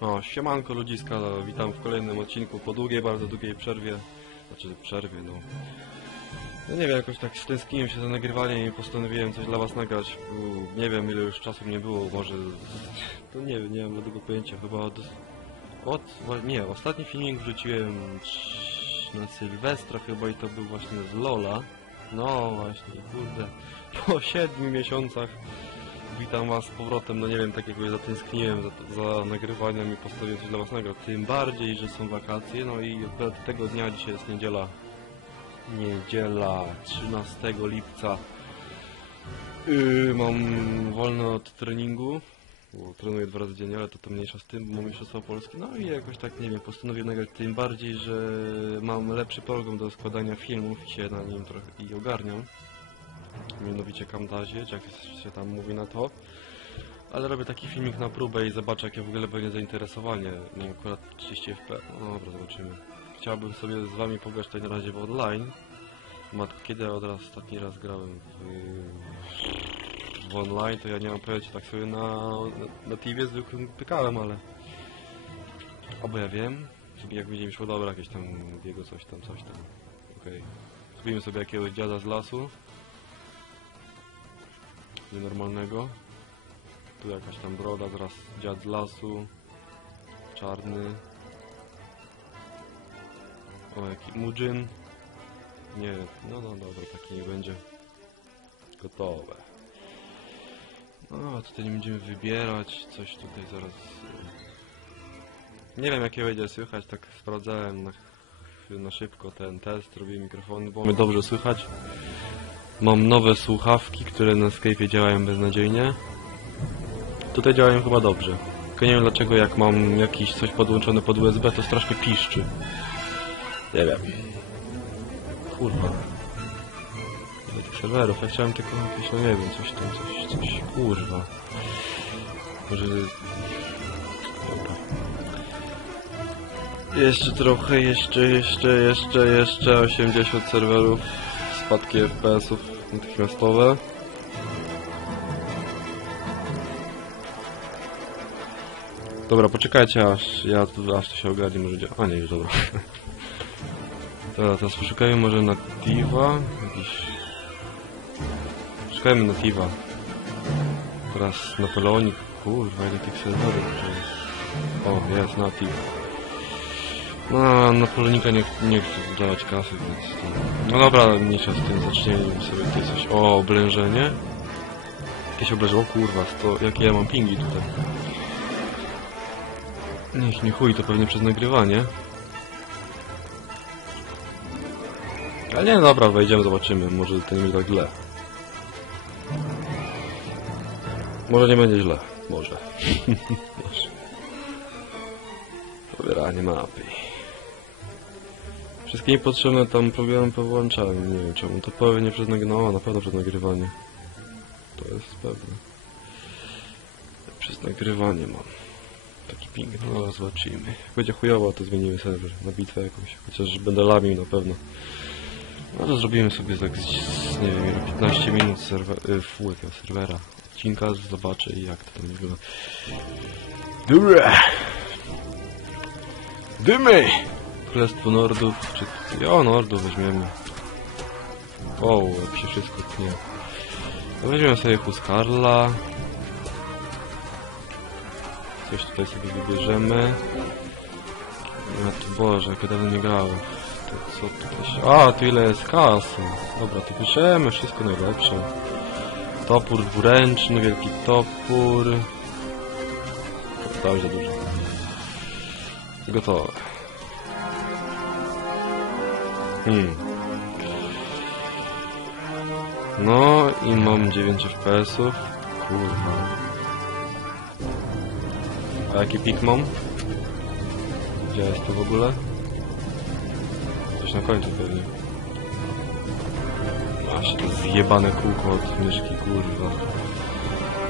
O, siemanko ludziska, witam w kolejnym odcinku po długiej, bardzo długiej przerwie. Znaczy przerwie, no. No nie wiem, jakoś tak stęskniłem się za nagrywaniem i postanowiłem coś dla was nagrać. bo Nie wiem ile już czasu nie było, może... To nie wiem, nie mam żadnego pojęcia, chyba od... Od... Nie, ostatni filmik wrzuciłem na Sylwestra chyba i to był właśnie z Lola. No właśnie, kurde. Po siedmiu miesiącach Witam Was z powrotem, no nie wiem, tak jakoś zatęskniłem za, za nagrywaniem i postanowiłem coś dla nagrać. Tym bardziej, że są wakacje, no i akurat tego dnia, dzisiaj jest niedziela, niedziela 13 lipca. Yy, mam wolne od treningu, bo trenuję dwa razy dziennie, ale to to mniejsza z tym, bo mam mistrzostwo Polski. No i jakoś tak, nie wiem, postanowiłem nagrać tym bardziej, że mam lepszy program do składania filmów i się na nim trochę i ogarniam mianowicie Camtasie, jak się tam mówi na to. Ale robię taki filmik na próbę i zobaczę jakie w ogóle będzie zainteresowanie. Nie akurat 30 fp. No dobra, zobaczymy. Chciałbym sobie z wami pograć tutaj na razie w online. Matko, kiedy ja od raz, ostatni raz grałem w, w online, to ja nie mam pojęcia, tak sobie na, na, na TV zwykłym pykałem, ale... Albo ja wiem, jak będzie mi szło dobra, jakieś tam jego coś tam, coś tam. Okej. Zrobimy sobie jakiegoś dziada z lasu nienormalnego. Tu jakaś tam broda, zaraz dziad z lasu. Czarny. O, jaki Mudzin. Nie, no no dobra, taki nie będzie. Gotowe. No, a tutaj nie będziemy wybierać, coś tutaj zaraz... Nie wiem jakie będzie słychać, tak sprawdzałem na, na szybko ten test, robię mikrofony, bo mnie dobrze słychać. Mam nowe słuchawki, które na Skype'ie działają beznadziejnie. Tutaj działają chyba dobrze. Tylko nie wiem dlaczego jak mam jakiś coś podłączone pod USB to strasznie piszczy. Nie wiem. Kurwa. Ile tych serwerów? Ja chciałem tylko jakieś, no nie wiem, coś tam, coś, coś, kurwa. Może... Dobra. Jeszcze trochę, jeszcze, jeszcze, jeszcze, jeszcze 80 serwerów spadki FPS-ów natychmiastowe. Dobra, poczekajcie aż ja aż to się ogarnie, może działa. A nie, już dobra. Dobra, teraz poszukajmy może nativa. Jakiś... Szukajmy nativa. Teraz Napoleonik. Kurwa, ile tych serwerów jest. O, jest native. No, na polonika nie, nie chcę wydawać kasy, więc to... No dobra, mniejsza z tym, zacznijmy sobie tutaj coś... O, oblężenie? Jakieś oblężenie, o kurwa, to jakie ja mam pingi tutaj. Niech nie chuj, to pewnie przez nagrywanie. Ale nie, dobra, wejdziemy, zobaczymy, może to nie będzie tak źle. Może nie będzie źle, może. Pobieranie mapy. Wszystkie niepotrzebne tam programy powłączałem, nie wiem czemu. To pewnie nagrywanie, no na pewno nagrywanie. To jest pewne. Przez nagrywanie mam. Taki ping, no zobaczymy. Będzie chujowo, to zmienimy serwer na bitwę jakąś. Chociaż będę lamił na pewno. No to zrobimy sobie tak, z, z, nie wiem, 15 minut serwer, y, serwera. Odcinka, zobaczę jak to tam wygląda. Dobra! Dymy! Królestwo Nordów, czy... O, Nordów weźmiemy. O, jak się wszystko tnie. Weźmiemy sobie Huskarla. Coś tutaj sobie wybierzemy. Ja tu Boże, jak ja dawno nie grałem. To co tutaj się... A, tu ile jest kasy. Dobra, to bierzemy wszystko najlepsze. Topór dwuręczny, wielki topór. Bardzo dużo. Gotowe. No i mam 9 FPS-ów. Kurwa. A jaki pik mam? Gdzie jest to w ogóle? Coś na końcu pewnie. Aż to zjebane kółko od myszki, kurwa.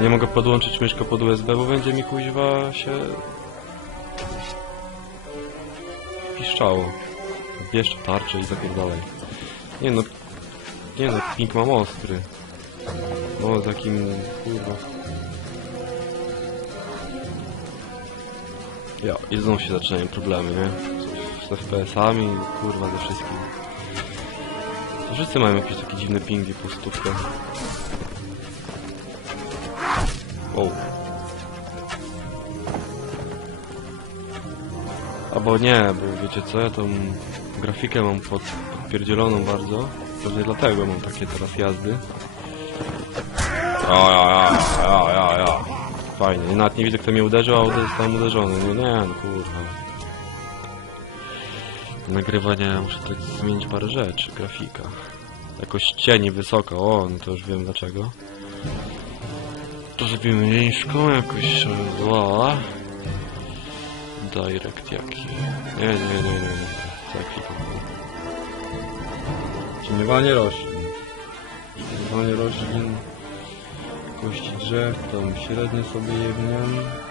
Nie mogę podłączyć myszkę pod USB, bo będzie mi kuźwa się... piszczało. Bierz tarczę i zapierdalaj. Nie no... Nie no, ping mam ostry. No, takim... kurwa... Ja, i znów się zaczynają problemy, nie? Z FPS-ami, kurwa, ze wszystkim. To Wszyscy mają jakieś takie dziwne pingi po stówkę. Wow. Albo nie, bo wiecie co, ja tą grafikę mam pod, podpierdzieloną bardzo. Pewnie dlatego mam takie teraz jazdy. Ja, ja, ja, ja, ja, ja. Fajnie, nawet nie widzę kto mnie uderzył, a zostałem uderzony. Nie, nie, no kurwa. Nagrywania muszę tutaj zmienić parę rzeczy, grafika. Jakoś cieni wysoko, o, no to już wiem dlaczego. To zrobimy nisko, jakoś zła. Direct jaki? Nie, nie, nie, nie, nie. Cieniowanie roślin. Cieniowanie roślin. Kości drzew, tam średnio sobie trochę-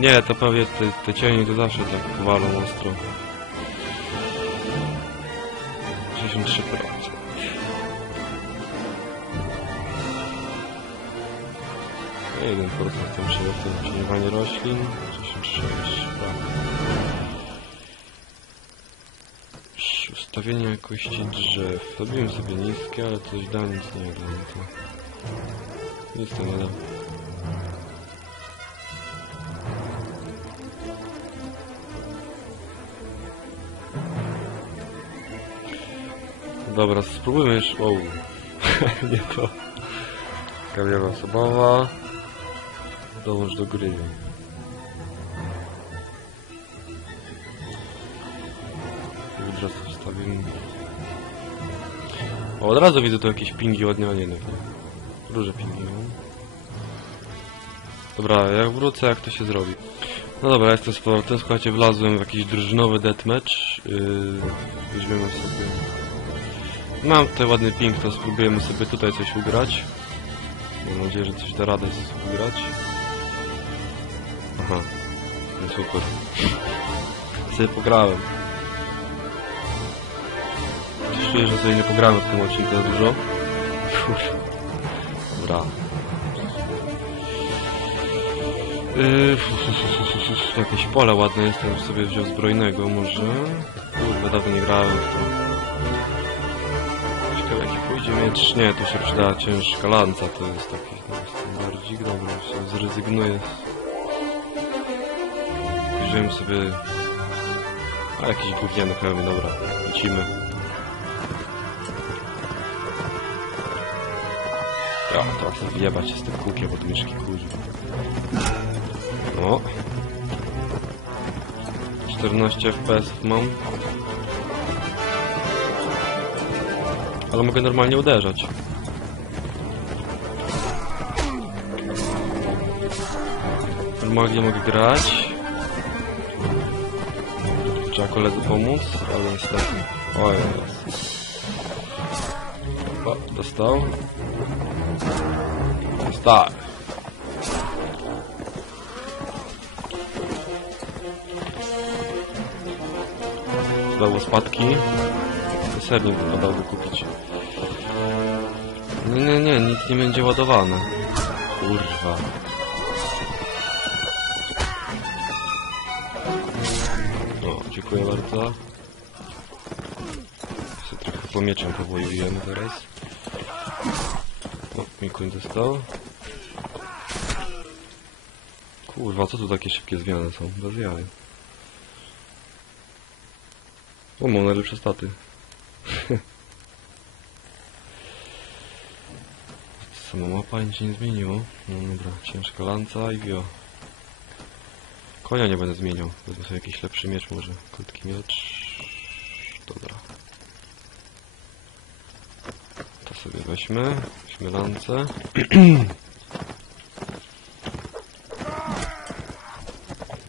Nie, to pewnie te, te cienie to zawsze tak walą ostro. 63%. Nie, 1% w tym przyjemnym cieniowanie roślin. 66. Ustawienie jakości drzew. Zrobiłem sobie niskie, ale coś da, nic nie da. No to... Nic to nie da. Dobra, spróbujmy jeszcze... Wow. nie to. Kariera osobowa. Dołącz do gry. Wydrzas wstawimy. O, od razu widzę tu jakieś pingi ładnie, a nie. Duże pingi. Dobra, jak wrócę, jak to się zrobi. No dobra, jestem z powrotem, słuchajcie, wlazłem w jakiś drużynowy deathmatch. Yy, weźmiemy sobie... Mam tutaj ładny ping, to spróbujemy sobie tutaj coś ugrać. Mam nadzieję, że coś da radę ugrać. Aha, no super. Sobie pograłem. Czuję, że sobie nie pogramy w tym odcinku za dużo. Kurwa. Dobra. Yy, jakieś pole ładne jest, to już sobie wziął zbrojnego może. Kurde, dawno nie grałem w to. Ciekawe jaki pójdzie miecz. Nie, tu się przyda ciężka lanca, to jest taki no, standardzik. Dobra, się zrezygnuję. Wziąłem sobie... A jakiś gówniany hełm, dobra, lecimy. Ja, teraz wyjebać się z tym kółkiem od myszki, kurwa. O. 14 FPS mam. Ale mogę normalnie uderzać. Normalnie mogę grać. Trzeba koledze pomóc, ale niestety. O jest. O, dostał. Dostał. Znowu spadki. Sernik wypadałoby kupić. Nie, nie, nie, nic nie będzie ładowane. Kurwa. Dziękuję bardzo. Się trochę po mieczem powojujemy teraz. O, Mikuń dostał. Kurwa, co tu takie szybkie zmiany są? Bez jaj. O, mam najlepsze staty. Sama mapa nic nie zmieniło. No dobra, ciężka lanca i wio. Konia nie będę zmieniał. Wezmę sobie jakiś lepszy miecz może. Krótki miecz. Dobra. To sobie weźmy. Weźmy lancę.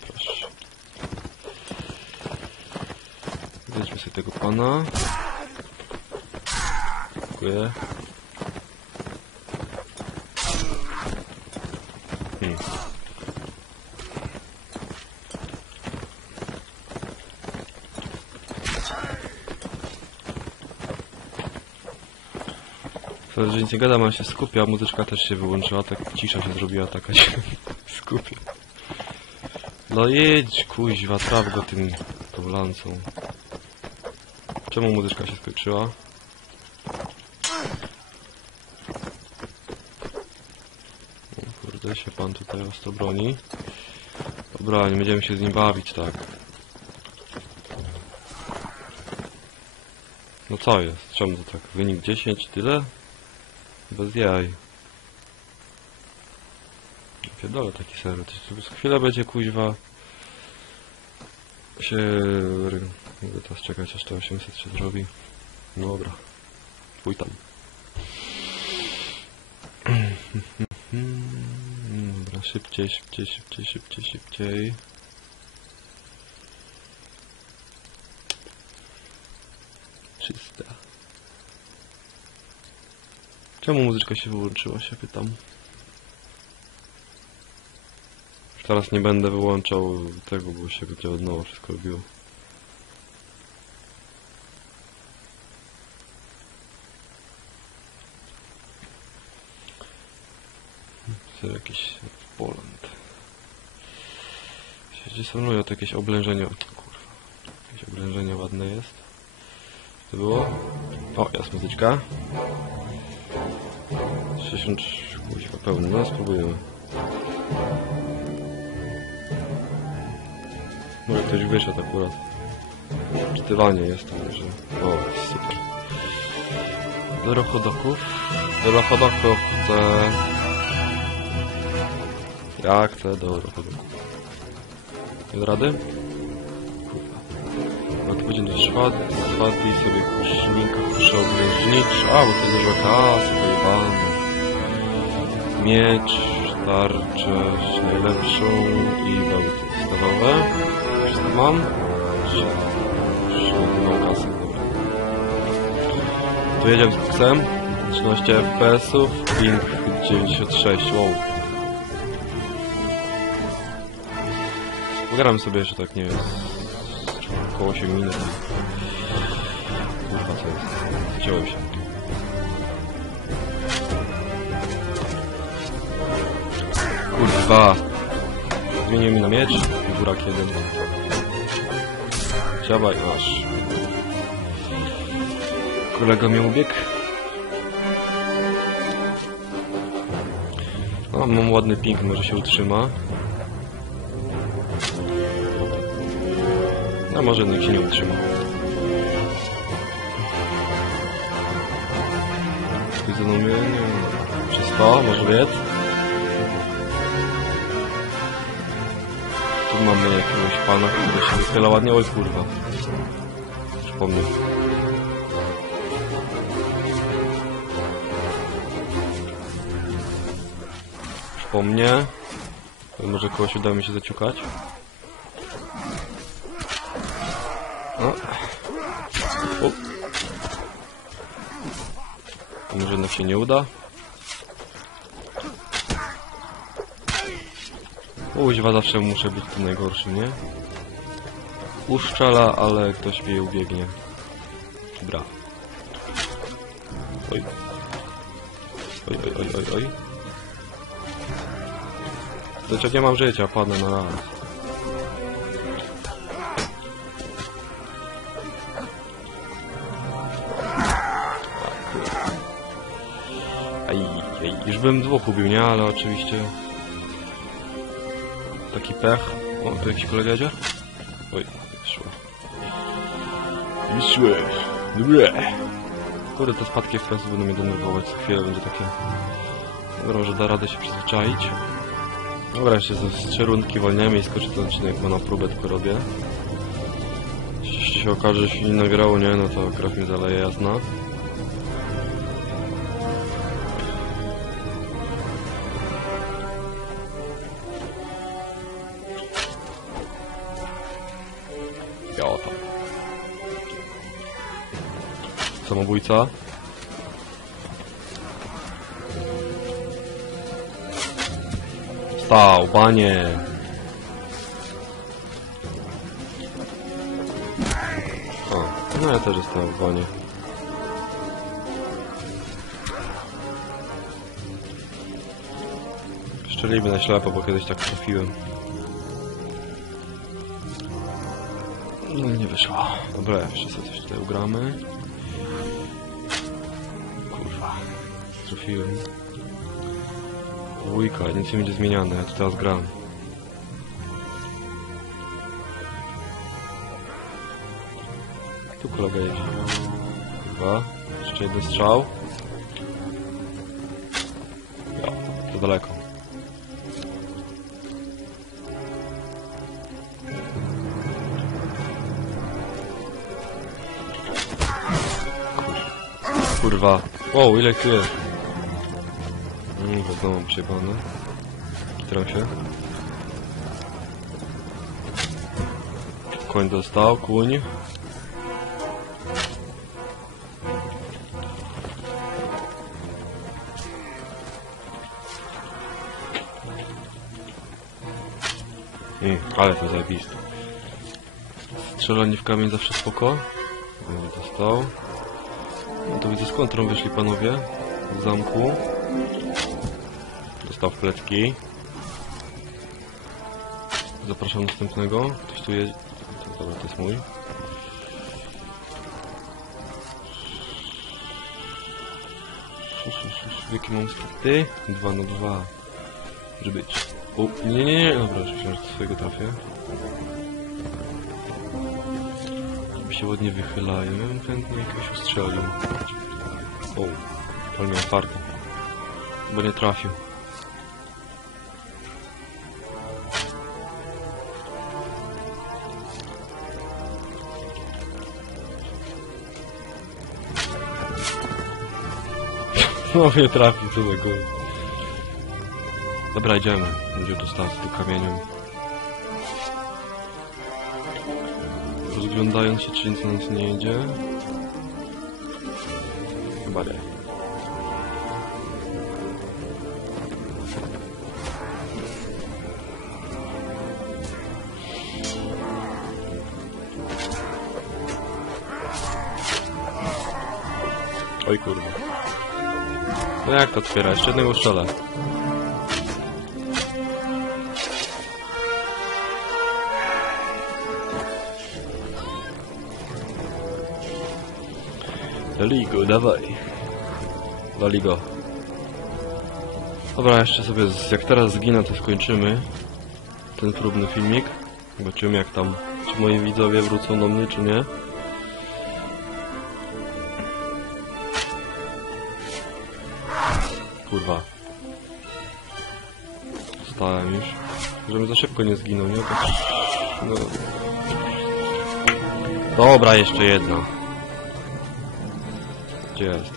Proszę. Weźmy sobie tego pana. Dziękuję. Hmm. Wtedy, że nic nie gadam, ale się skupia, muzyczka też się wyłączyła, tak cisza się zrobiła, taka się skupia. No jedź, kuźwa, traf go tym, tą lancą. Czemu muzyczka się skończyła? O kurde, się pan tutaj ostro broni. Dobra, nie będziemy się z nim bawić, tak. No co jest? Czemu to tak? Wynik 10, tyle? Bez jaj. Pierdolę taki serwer. To chwilę będzie kuźwa się... Mogę teraz czekać aż to 800 się zrobi. No dobra. Pój tam. Dobra, szybciej, szybciej, szybciej, szybciej, szybciej. Czemu muzyczka się wyłączyła, się pytam. Już teraz nie będę wyłączał tego, bo się będzie od nowa wszystko robiło. To jakiś Poland. Gdzie są to jakieś oblężenie. Kurwa. Jakieś oblężenie ładne jest. To było? O, jest muzyczka. 60 kuźwa pełny, no spróbujemy. Może ktoś wyszedł akurat. Czytywanie jest tam, że... O, super. Do chodoków. Do chodoków chcę... Ja chcę do chodoków. Nie rady? Będzie trwać, trwać i sobie kusznika, kuszę obleżnicz. A, bo to jest dużo kasy, pojebane. Miecz, tarczę, najlepszą i wełty podstawowe. Wszystko mam? Mam kasę, dobra. Tu jedziemy z koksem. 13 FPS-ów, ping 96, wow. Pogram sobie jeszcze tak, nie z około 8 minut. Kurwa, co jest? Wziąłem się. Kurwa. Zmienił mi na miecz. Burak jeden. Działaj, aż. Kolega mnie ubiegł. O, mam ładny ping, może się utrzyma. Może niech się nie utrzyma. No mnie, wiem. Przez to, może wiec? Tu mamy jakiegoś pana, który się wychyla ładnie. Oj kurwa. Przypomnę. Przypomnę. Może kogoś uda mi się zaciukać. O. O. Może jednak się nie uda. Uźwa zawsze muszę być tu najgorszy, nie? Uszczela, ale ktoś mnie ubiegnie. Dobra. Oj. Oj, oj, oj, oj, oj. Znaczy nie mam życia, padnę na raz. Bym dwóch ubił, nie? Ale oczywiście... Taki pech. O, tu jakiś kolega jedzie? Oj, wyszło. Wyszło. Dobre. Kurde, te spadki FPS będą mnie denerwować. Co chwilę będzie takie... Dobra, może da radę się przyzwyczaić. Dobra, jeszcze ze z trzy rundki wolniemy i skoczę ten odcinek, bo na próbę tylko robię. Jeśli się okaże, że się nie nagrało, nie? No to krew mnie zaleje jasna. Ja o tam. Samobójca. Stał, banie. O, no ja też jestem w banie. Strzelimy na ślepo, bo kiedyś tak trafiłem. Jeszcze sobie coś tutaj ugramy. Kurwa. Trafiłem. Dwójka, nic nie będzie zmieniane, ja tu teraz gram. Tu kolega jedzie. Kurwa. Jeszcze jeden strzał. Ja, to daleko. Kurwa. O, ile tu jest? Bo znowu przejebane. Kitram się. Koń dostał, kuń. Mm, ale to zajebiste. Strzelanie w kamień zawsze spoko. Będzie dostał. No to widzę z kontrą wyszli panowie. Z zamku. Dostał w plecki. Zapraszam następnego. Ktoś tu jedzie. Dobra, to jest mój. Jakie mam skrypty? 2 na 2. Może być. O, nie, nie, nie, dobra, myślałem, że swojego trafię. Się ładnie wychylają, ja bym chętnie jakiegoś ustrzelił. O, ale miał fartę. Bo nie trafił. No nie trafił, co za. Dobra, idziemy. Będzie tu stać z Rozglądając się, czy nic nie jedzie. Chyba nie. Oj kurwa. No jak to otwiera? Jeszcze jednego strzelę. Daligo, dawaj. Daligo. Dobra, jeszcze sobie, z, jak teraz zginę, to skończymy ten próbny filmik. Zobaczymy jak tam, czy moi widzowie wrócą do mnie, czy nie. Kurwa. Stałem już. Żebym za szybko nie zginął, nie? No. Dobra, jeszcze jedna. Gdzie jest?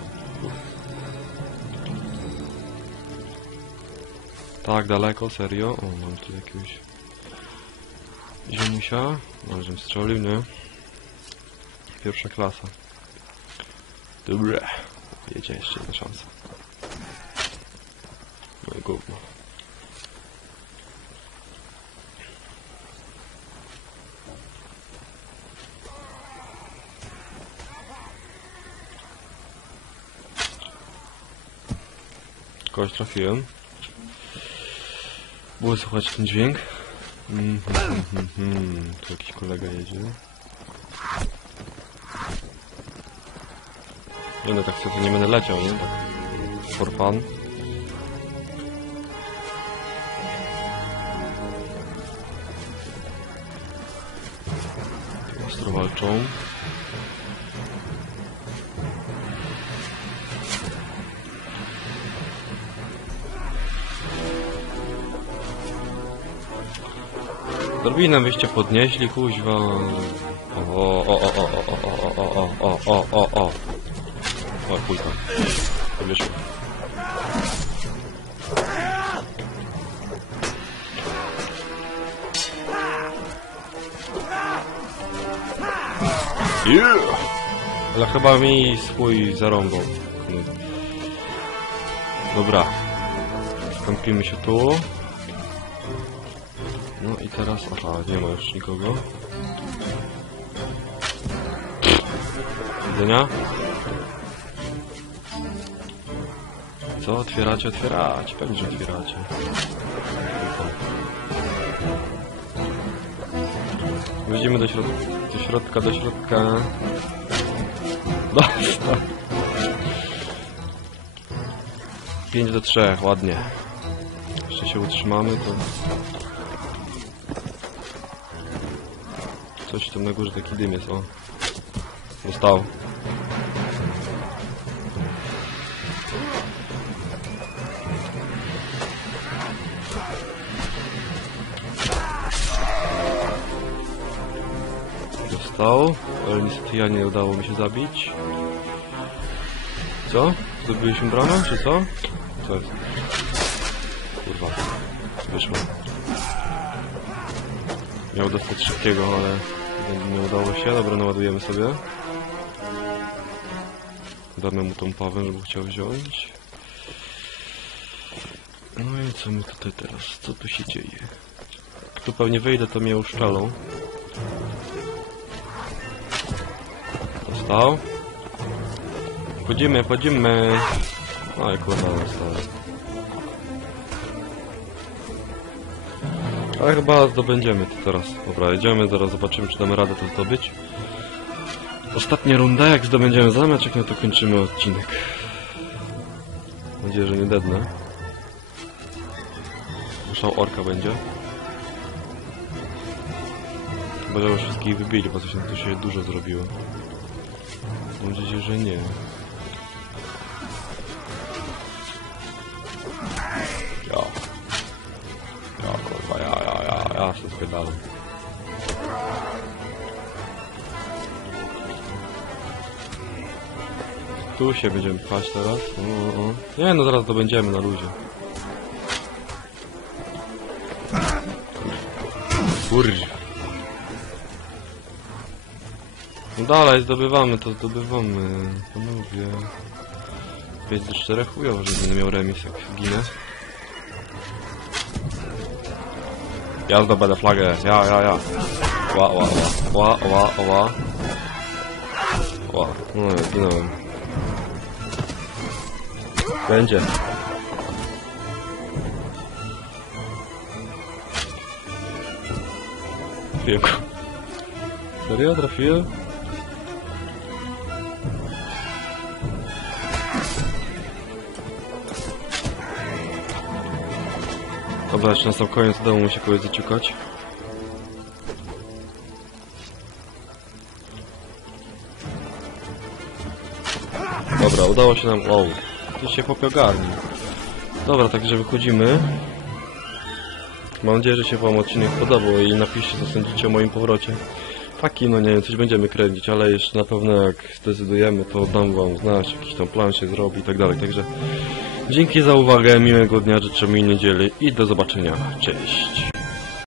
Tak daleko, serio? O, mam tu jakiegoś ziemusia. Ale żebym strzelił, nie? Pierwsza klasa. Dobra. Jedzie jeszcze jedna szansa. No i gówno. Kogoś trafiłem. Było słychać ten dźwięk. Mhm, mhm, mhm. Tu jakiś kolega jedzie. Nie no, tak sobie nie będę leciał, nie? Tak for fun. Ostro walczą. Drobinę byście podnieśli, kuźwa. O, o, o, o, o, o, o, o, o, o, o, o, o. O, chuj tam. Wyszło. Yeah! Ale chyba mi swój zarąbał. Dobra. Skąpimy się tu. No i teraz, aha, nie ma już nikogo. Widzenia? co? Otwieracie, otwieracie. Pewnie, że otwieracie. Wejdziemy do, środ do środka, do środka. Dostał. 5 do 3, ładnie. Jeszcze się utrzymamy, to... tam na górze, taki dym jest, o. Dostał. Dostał, ale niestety ja nie udało mi się zabić. Co? Zdobyliśmy bramę, czy co? Co jest? Kurwa. Wyszło. Miał dostać szybkiego, ale nie udało się. Dobra, naładujemy sobie. Damy mu tą pawę, żeby chciał wziąć. No i co my tutaj teraz? Co tu się dzieje? Jak tu pewnie wyjdę, to mnie uszczalą. Dostał. Wchodzimy, wchodzimy. Oj kurwa, dostałem. Ale chyba zdobędziemy to teraz. Dobra, idziemy, zaraz zobaczymy, czy damy radę to zdobyć. Ostatnia runda, jak zdobędziemy zameczek, no to kończymy odcinek. Mam nadzieję, że nie dednę. Muszał orka będzie. Bo żeby wszystkich wybili, bo coś na to się dużo zrobiło. Mam nadzieję, że nie. Tu się będziemy pchać teraz. O, o, o. Nie, no zaraz to będziemy na luzie. Kurwa. No dalej, zdobywamy to, zdobywamy. Panowie. 5 do 4 chujowo, że będę miał remis jak ginę. Ja zdobędę flagę, ja, ja, ja. Ła, ła, ła, ła, ła, ła. Ła, no ja zginąłem. Będzie. Trafiłem go. Serio? Trafiłem? Dobra, na sam koniec domu musi kogoś zaciukać. Dobra, udało się nam... Wow, ty się chłopie ogarnił. Dobra, także wychodzimy. Mam nadzieję, że się wam odcinek podobał i napiszcie co sądzicie o moim powrocie. Taki, no nie wiem, coś będziemy kręcić, ale jeszcze na pewno jak zdecydujemy, to dam wam znać, jakiś tam plan się zrobi i tak dalej, także dzięki za uwagę, miłego dnia, życzę mi niedzieli i do zobaczenia, cześć.